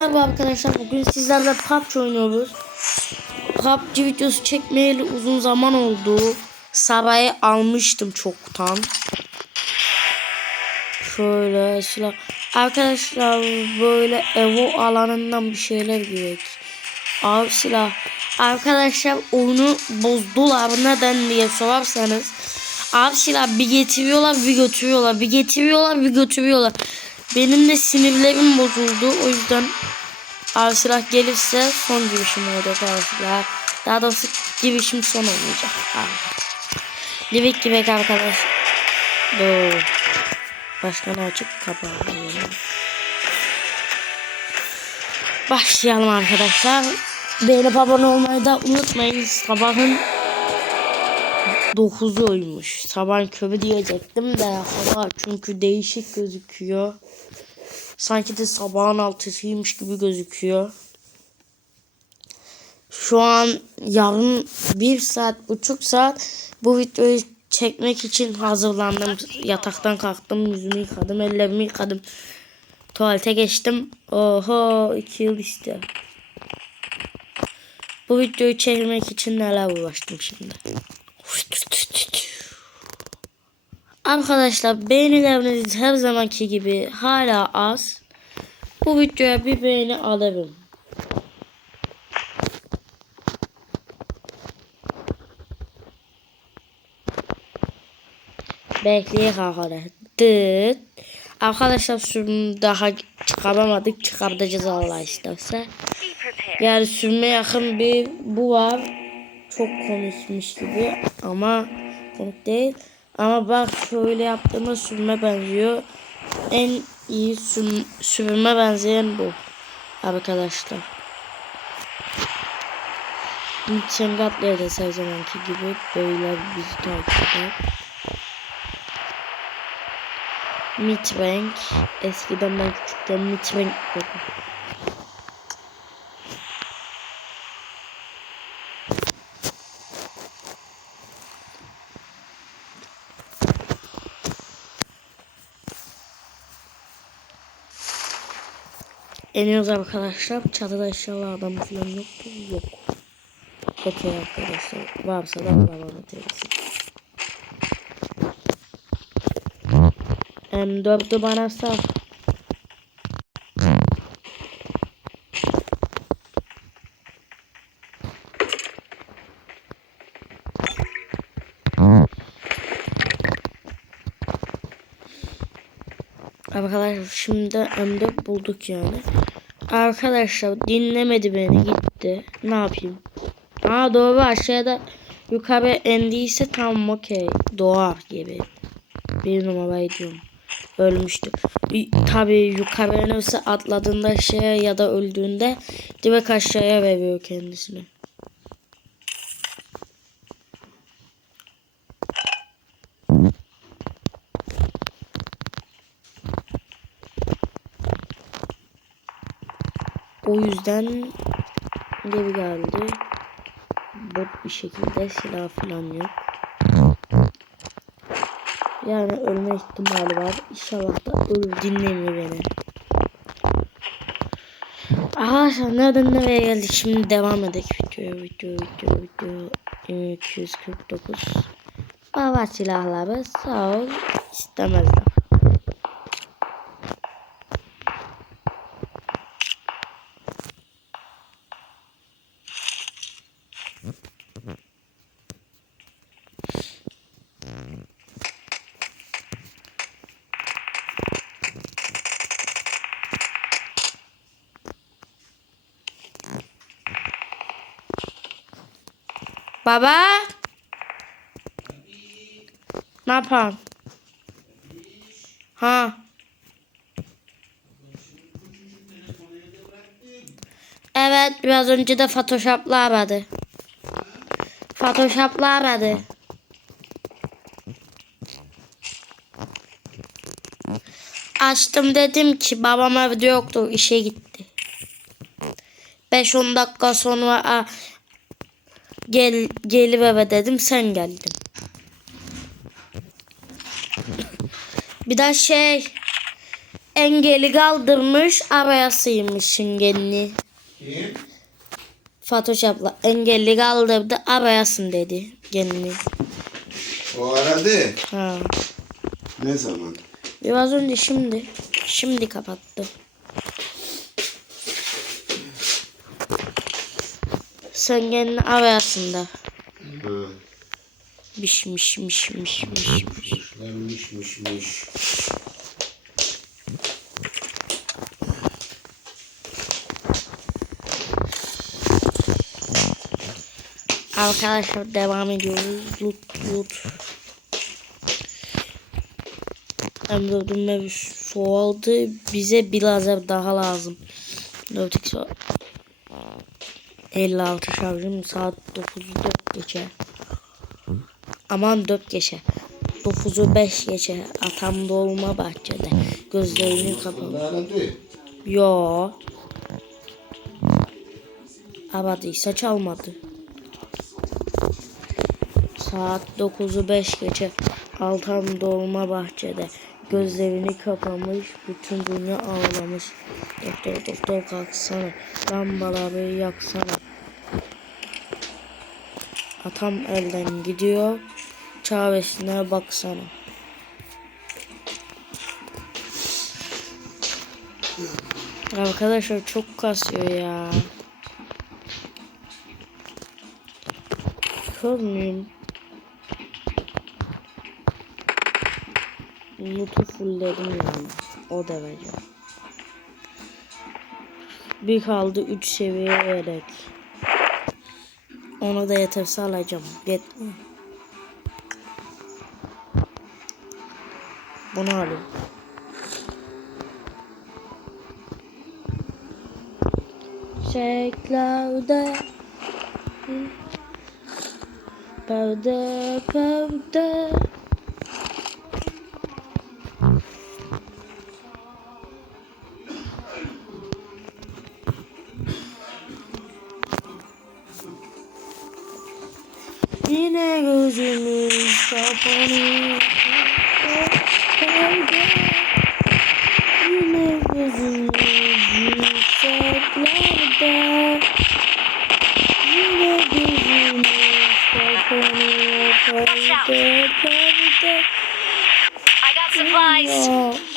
Merhaba arkadaşlar bugün sizlerle PUBG oynuyoruz. PUBG videosu çekmeyeli uzun zaman oldu. Sabahı almıştım çoktan. Şöyle silah. Arkadaşlar böyle Evo alanından bir şeyler gerek. Av silah. Arkadaşlar oyunu bozdular neden diye sorarsanız. Abi silah bir getiriyorlar bir götürüyorlar. Bir getiriyorlar bir götürüyorlar. Benim de sinirlerim bozuldu. O yüzden abi silah gelirse son girişim olacak abi silah. Daha doğrusu girişim son olmayacak. Abi. Livik gibi arkadaş. Dur. Başka ne açık kapalı. Başlayalım arkadaşlar. Beğenip abone olmayı da unutmayın. Sabahın 9'u uymuş. Sabahın körü diyecektim de hava çünkü değişik gözüküyor. Sanki de sabahın altısıymış gibi gözüküyor. Şu an yarın bir saat buçuk saat bu videoyu çekmek için hazırlandım. Yataktan kalktım, yüzümü yıkadım, ellerimi yıkadım. Tuvalete geçtim. Oho iki yıl işte. Bu videoyu çekmek için neler uğraştım şimdi. Arkadaşlar beğenileriniz her zamanki gibi hala az. Bu videoya bir beğeni alırım. Bekleyek arkadaşlar. Dıt. Arkadaşlar sürüm daha çıkaramadık. Çıkartacağız Allah isterse. Yani sürme yakın bir bu var. Çok komikmiş gibi ama komik değil. Ama bak şöyle yaptığımda sürme benziyor. En iyi sürüm, sürüme benzeyen bu. Arkadaşlar. Çengatlı'ya da her zamanki gibi böyle bizi takip eder. Midrank. Eskiden ben küçükken Midrank diyordum. Eniyoruz arkadaşlar. Çatıda inşallah adam falan yoktu. Yok. Okey arkadaşlar. Varsa da Allah rahmet eylesin. M4'ü bana sal. Arkadaşlar şimdi M4 bulduk yani. Arkadaşlar dinlemedi beni gitti. Ne yapayım? Aa doğru aşağıda yukarı indiyse tamam okey. Doğar gibi. Bir numara diyorum. Ölmüştü. Tabi yukarı inerse atladığında aşağıya ya da öldüğünde direkt aşağıya veriyor kendisini. O yüzden geri geldi. Bot bir şekilde silah falan yok. Yani ölme ihtimali var. İnşallah da ölür dinlemiyor beni. Arkadaşlar nereden nereye geldik? Şimdi devam edelim video video video video 249 Baba silahları sağ ol istemezler. Baba. Ne yapalım? Ha. Evet biraz önce de Photoshop'la aradı. Photoshop'la aradı. Açtım dedim ki babam evde yoktu işe gitti. 5-10 dakika sonra Gel gelip eve dedim sen geldin. Bir daha şey engeli kaldırmış araya sıymış şingenini. Kim? Fatoş abla engelli kaldırdı arayasın dedi kendini. O aradı. Ha. Ne zaman? Biraz önce şimdi. Şimdi kapattı. Sen kendini arayasın da. Ha. Miş miş miş miş miş miş. Miş miş miş. Arkadaşlar devam ediyoruz. Lut lut. M4'ün evi soğudu. Bize bir lazer daha lazım. 4x var. 56 şarjım saat 9'u 4 geçe. Aman 4 geçe. 9'u 5 geçe. Atam dolma bahçede. Gözlerini kapalı. Yo. Aradıysa çalmadı. Saat 9'u 5 geçe. Altan dolma bahçede. Gözlerini kapamış. Bütün dünya ağlamış. Doktor doktor kalksana. Lambaları yaksana. Atam elden gidiyor. Çaresine baksana. Arkadaşlar çok kasıyor ya. Kör müyüm? Loot'u fullledim yani. O derece. Bir kaldı 3 seviye yelek. Onu da yeterse alacağım. Yetmiyor. Bunu alayım. Çiçeklerde Perde perde Yine gözümüz kapanıyor Yine gözümüz yükseklerde Yine gözümüz kapanıyor Perde perde I got supplies.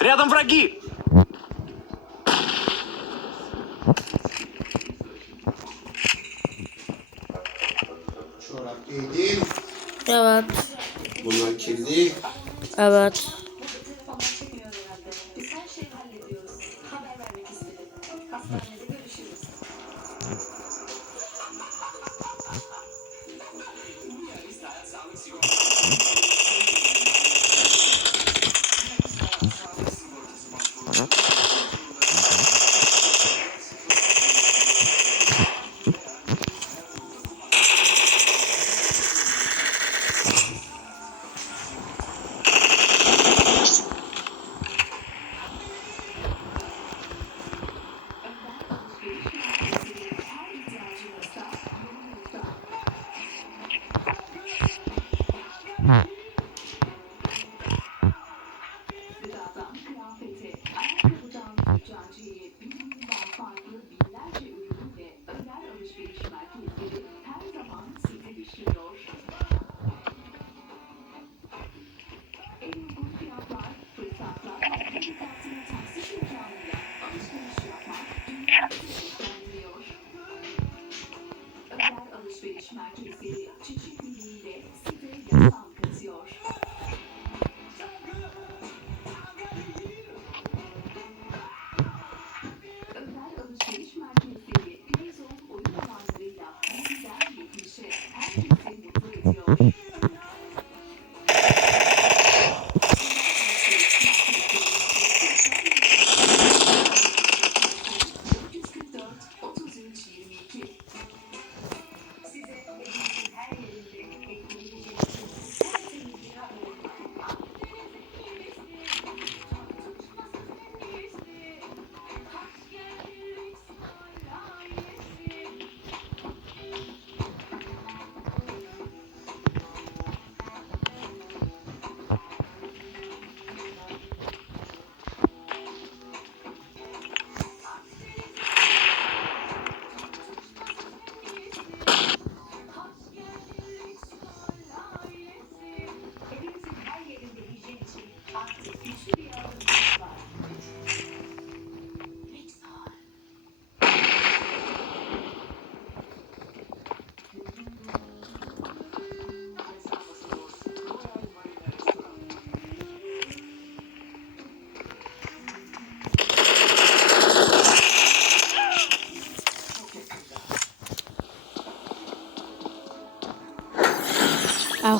Рядом враги! Evet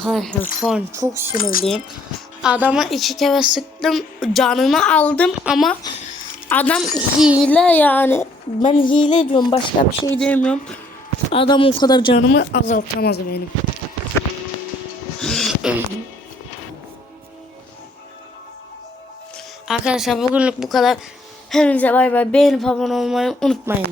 Arkadaşlar şu an çok sinirliyim. Adama iki kere sıktım. Canını aldım ama adam hile yani. Ben hile diyorum. Başka bir şey demiyorum. Adam o kadar canımı azaltamaz benim. Arkadaşlar bugünlük bu kadar. Hepinize bay bay. Beğenip abone olmayı unutmayın.